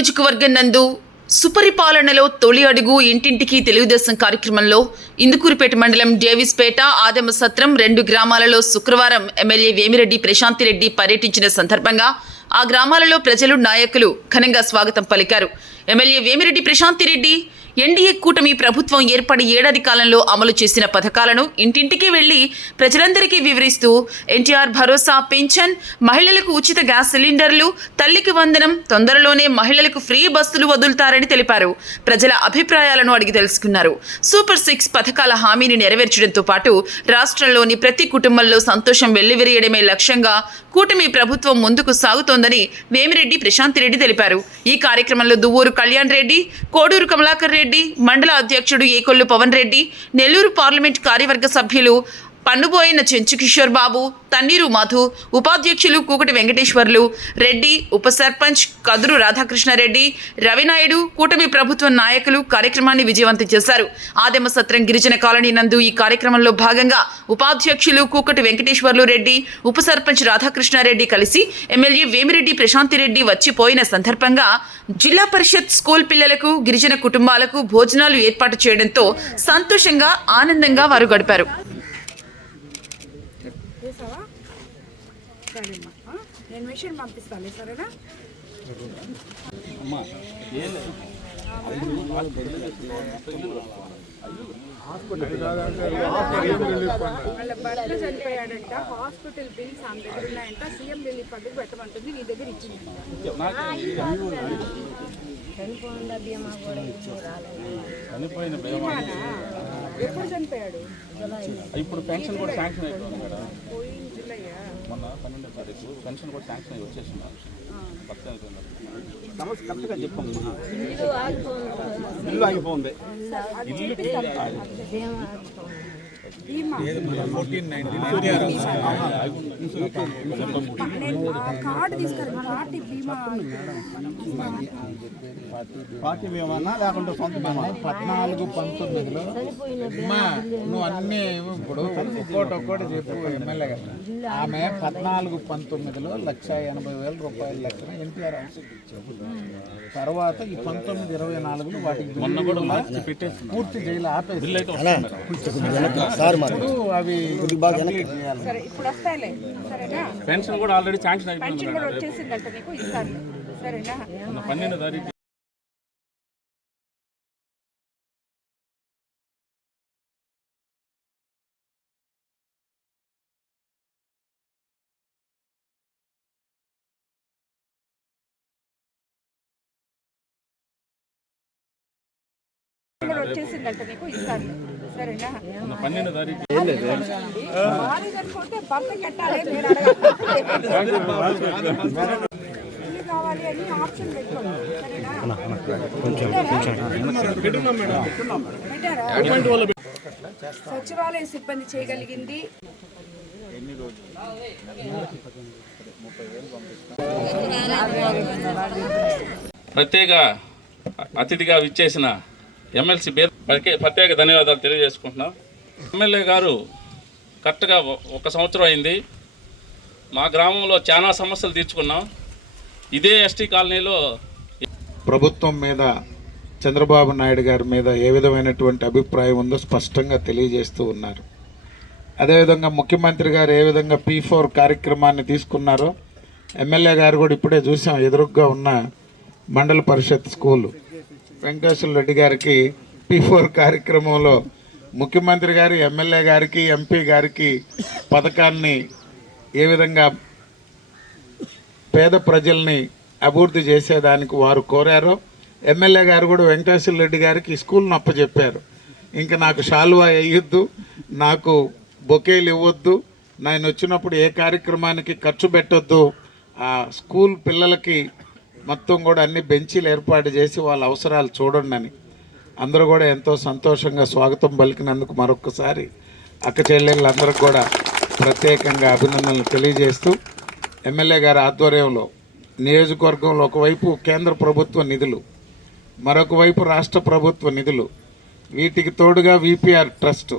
నియోజకవర్గం నందు సుపరిపాలనలో తొలి అడుగు ఇంటింటికి తెలుగుదేశం కార్యక్రమంలో ఇందుకూరుపేట మండలం డేవిస్పేట ఆదమ సత్రం 2 గ్రామాలలో శుక్రవారం ఎమ్మెల్యే వేమిరెడ్డి ప్రశాంతిరెడ్డి పర్యటించిన సందర్భంగా ఆ గ్రామాలలో ప్రజలు నాయకులు ఘనంగా స్వాగతం పలికారు. ఎమ్మెల్యే వేమిరెడ్డి ప్రశాంతిరెడ్డి ఎన్డీఏ కూటమి ప్రభుత్వం ఏర్పడి ఏడాది కాలంలో అమలు చేసిన పథకాలను ఇంటింటికి వెళ్లి ప్రజలందరికీ వివరిస్తూ ఎన్టీఆర్ భరోసా పెన్షన్, మహిళలకు ఉచిత గ్యాస్ సిలిండర్లు, తల్లికి వందనం, తొందరలోనే మహిళలకు ఫ్రీ బస్సులు వదులుతారని తెలిపారు. ప్రజల అభిప్రాయాలను అడిగి తెలుసుకున్నారు. సూపర్ 6 పథకాల హామీని నెరవేర్చడంతో పాటు రాష్ట్రంలోని ప్రతి కుటుంబంలో సంతోషం వెల్లివిరియడమే లక్ష్యంగా కూటమి ప్రభుత్వం ముందుకు సాగుతోందని వేమిరెడ్డి ప్రశాంతిరెడ్డి తెలిపారు. ఈ కార్యక్రమంలో దువ్వూరు కళ్యాణ్ రెడ్డి, కోడూరు కమలాకర్ రెడ్డి, మండల అధ్యక్షుడు ఏకొల్లు పవన్ రెడ్డి, నెల్లూరు పార్లమెంట్ కార్యవర్గ సభ్యులు పన్నుబోయిన చెంచు కిషోర్ బాబు, తన్నీరు మధు, ఉపాధ్యక్షులు కూకటి వెంకటేశ్వర్లు రెడ్డి, ఉప సర్పంచ్ కదురు రాధాకృష్ణారెడ్డి, రవినాయుడు, కూటమి ప్రభుత్వ నాయకులు కార్యక్రమాన్ని విజయవంతం చేశారు. ఆదమ సత్రం గిరిజన కాలనీ నందు ఈ కార్యక్రమంలో భాగంగా ఉపాధ్యక్షులు కూకటి వెంకటేశ్వర్లు రెడ్డి, ఉప సర్పంచ్ రాధాకృష్ణారెడ్డి కలిసి ఎమ్మెల్యే వేమిరెడ్డి ప్రశాంతిరెడ్డి వచ్చిపోయిన సందర్భంగా జిల్లా పరిషత్ స్కూల్ పిల్లలకు, గిరిజన కుటుంబాలకు భోజనాలు ఏర్పాటు చేయడంతో సంతోషంగా ఆనందంగా వారు గడిపారు. సరేమ్మా, నేను మిషన్ పంపిస్తాను. సరేనా? వాళ్ళ భర్త చనిపోయాడంట, హాస్పిటల్ బిల్స్ ఆమె దగ్గర ఉన్నాయంట, సీఎం రిలీఫ్ ఫండ్కి పెట్టమంటుంది. నీ దగ్గర ఇచ్చింది. ఎప్పుడు చనిపోయాడు? ఇప్పుడు పెన్షన్ కూడా శాంక్షన్ అయిపోయింది మేడం. పోయిన జూలయ్యా? మొన్న 12వ తారీఖు పెన్షన్ కూడా శాంక్షన్ అయ్యి వచ్చేసింది. సమస్య కరెక్ట్గా చెప్పాము. ఇల్లు ఆగిపోయింది. కార్డు తీసుకురా. పార్టీ బీమానా లేకుంటే సొంత బీమా? 14-19లో నువ్వు అన్నీ ఇప్పుడు ఒక్కోటి చెప్పు ఎమ్మెల్యే కదా. ఆమె 14-19లో 1,80,000 రూపాయల లెక్కన ఎన్టీఆర్ తర్వాత ఈ 19-24లో వాటికి పూర్తి జైలు ఆపేసి అవి ఇప్పుడు వస్తాయిలే. సరేనా? పెన్షన్ కూడా ఆల్రెడీ శాంక్షన్ అయిపోయింది. పెన్షన్ కూడా వచ్చేసిందంట, నీకు ఇస్తాను. సరేనా? 12వ తారీఖు వచ్చేసిందంట, నీకు ఇస్తాను. సరేనా? 12వ తారీఖు భార్య చనిపోతే భర్త కట్టాలి. నేను ఇల్లు కావాలి అని ఆప్షన్ పెట్టుకోండి. సరేనా? సచివాలయ సిబ్బంది చేయగలిగింది. ప్రత్యేక అతిథిగా విచ్చేసిన ఎమ్మెల్సీ ప్రత్యేక ధన్యవాదాలు తెలియజేసుకుంటున్నాం. ఎమ్మెల్యే గారు కరెక్ట్గా 1 సంవత్సరం అయింది. మా గ్రామంలో చాలా సమస్యలు తీర్చుకున్నాం. ఇదే ఎస్టీ కాలనీలో ప్రభుత్వం మీద, చంద్రబాబు నాయుడు గారి మీద ఏ విధమైనటువంటి అభిప్రాయం ఉందో స్పష్టంగా తెలియజేస్తూ ఉన్నారు. అదేవిధంగా ముఖ్యమంత్రి గారు ఏ విధంగా P4 కార్యక్రమాన్ని తీసుకున్నారో ఎమ్మెల్యే గారు కూడా ఇప్పుడే చూసాం. ఎదురుగ్గా ఉన్న మండల పరిషత్ స్కూలు వెంకటేశ్వర రెడ్డి గారికి P4 కార్యక్రమంలో ముఖ్యమంత్రి గారు ఎమ్మెల్యే గారికి, ఎంపీ గారికి పథకాన్ని ఏ విధంగా పేద ప్రజల్ని అభివృద్ధి చేసేదానికి వారు కోరారో ఎమ్మెల్యే గారు కూడా వెంకటేశ్వర రెడ్డి గారికి స్కూల్ను అప్పచెప్పారు. ఇంకా నాకు షాల్వా వేయొద్దు, నాకు బొకేలు ఇవ్వద్దు, నేను వచ్చినప్పుడు ఏ కార్యక్రమానికి ఖర్చు పెట్టొద్దు, ఆ స్కూల్ పిల్లలకి మొత్తం కూడా అన్ని బెంచీలు ఏర్పాటు చేసి వాళ్ళ అవసరాలు చూడండి అని అందరూ కూడా ఎంతో సంతోషంగా స్వాగతం పలికినందుకు మరొకసారి అక్క చెల్లెళ్ళందరికీ కూడా ప్రత్యేకంగా అభినందనలు తెలియజేస్తూ ఎమ్మెల్యే గారి ఆధ్వర్యంలో నియోజకవర్గంలో ఒకవైపు కేంద్ర ప్రభుత్వ నిధులు, మరొక వైపు రాష్ట్ర ప్రభుత్వ నిధులు, వీటికి తోడుగా విపిఆర్ ట్రస్ట్.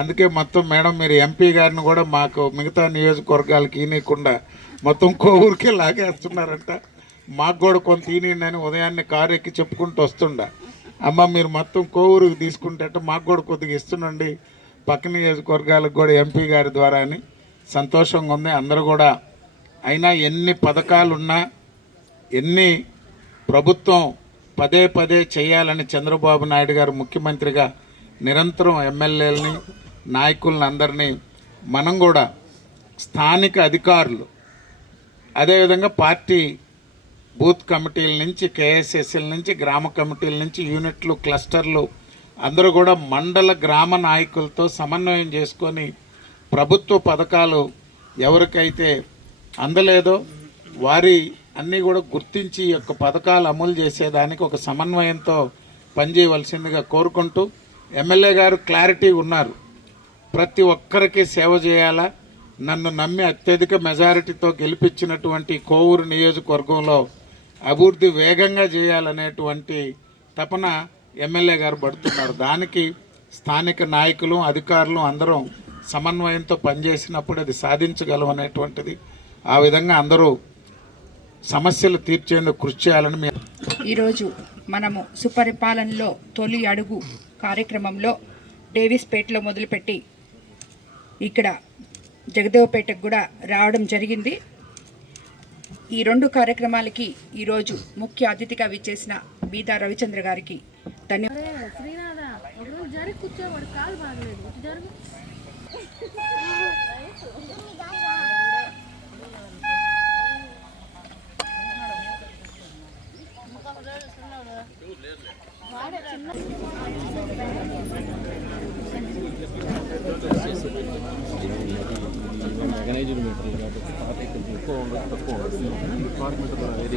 అందుకే మొత్తం మేడం మీరు ఎంపీ గారిని కూడా మాకు మిగతా నియోజకవర్గాలకి ఈనీయకుండా మొత్తం కోవూరుకే లాగేస్తున్నారంట. మాకు కూడా కొంత తీనిండి అని ఉదయాన్నే కారు ఎక్కి చెప్పుకుంటూ వస్తుండ. అమ్మ మీరు మొత్తం కోవూరుకి తీసుకుంటే మాకు కూడా కొద్దిగా ఇస్తుండండి పక్క నియోజకవర్గాలకు కూడా ఎంపీ గారి ద్వారా అని సంతోషంగా ఉంది. అందరూ కూడా అయినా ఎన్ని పథకాలున్నా ఎన్ని ప్రభుత్వం పదే పదే చేయాలని చంద్రబాబు నాయుడు గారు ముఖ్యమంత్రిగా నిరంతరం ఎమ్మెల్యేలని నాయకులను అందరినీ మనం కూడా స్థానిక అధికారులు అదేవిధంగా పార్టీ బూత్ కమిటీల నుంచి కేఎస్ఎస్ఎల్ నుంచి గ్రామ కమిటీల నుంచి యూనిట్లు క్లస్టర్లు అందరూ కూడా మండల గ్రామ నాయకులతో సమన్వయం చేసుకొని ప్రభుత్వ పథకాలు ఎవరికైతే అందలేదో వారి అన్నీ కూడా గుర్తించి ఈ యొక్క పథకాలు అమలు చేసేదానికి ఒక సమన్వయంతో పనిచేయవలసిందిగా కోరుకుంటూ ఎమ్మెల్యే గారు క్లారిటీ ఉన్నారు. ప్రతి ఒక్కరికి సేవ చేయాలా, నన్ను నమ్మి అత్యధిక మెజారిటీతో గెలిపించినటువంటి కోవూరు నియోజకవర్గంలో అభివృద్ధి వేగంగా చేయాలనేటువంటి తపన ఎమ్మెల్యే గారు పడుతున్నారు. దానికి స్థానిక నాయకులు అధికారులు అందరం సమన్వయంతో పనిచేసినప్పుడు అది సాధించగలం అనేటువంటిది. ఆ విధంగా అందరూ సమస్యలు తీర్చేందుకు కృషి చేయాలని ఈరోజు మనము సుపరిపాలనలో తొలి అడుగు కార్యక్రమంలో డేవిస్పేటలో మొదలుపెట్టి ఇక్కడ జగదేవపేటకు కూడా రావడం జరిగింది. ఈ రెండు కార్యక్రమాలకి ఈరోజు ముఖ్య అతిథిగా విచ్చేసిన బీదా రవిచంద్ర గారికి ధన్యవాదాలు. శ్రీనాథ ఒకరోజు జరిగి కూర్చోవాడు కాలు బాగలేదు జరుగు ఆర్గనైజ్డ్ మీటర్లు కాబట్టి పాత ఎక్కువ ఉండదు తక్కువ ఉండదు.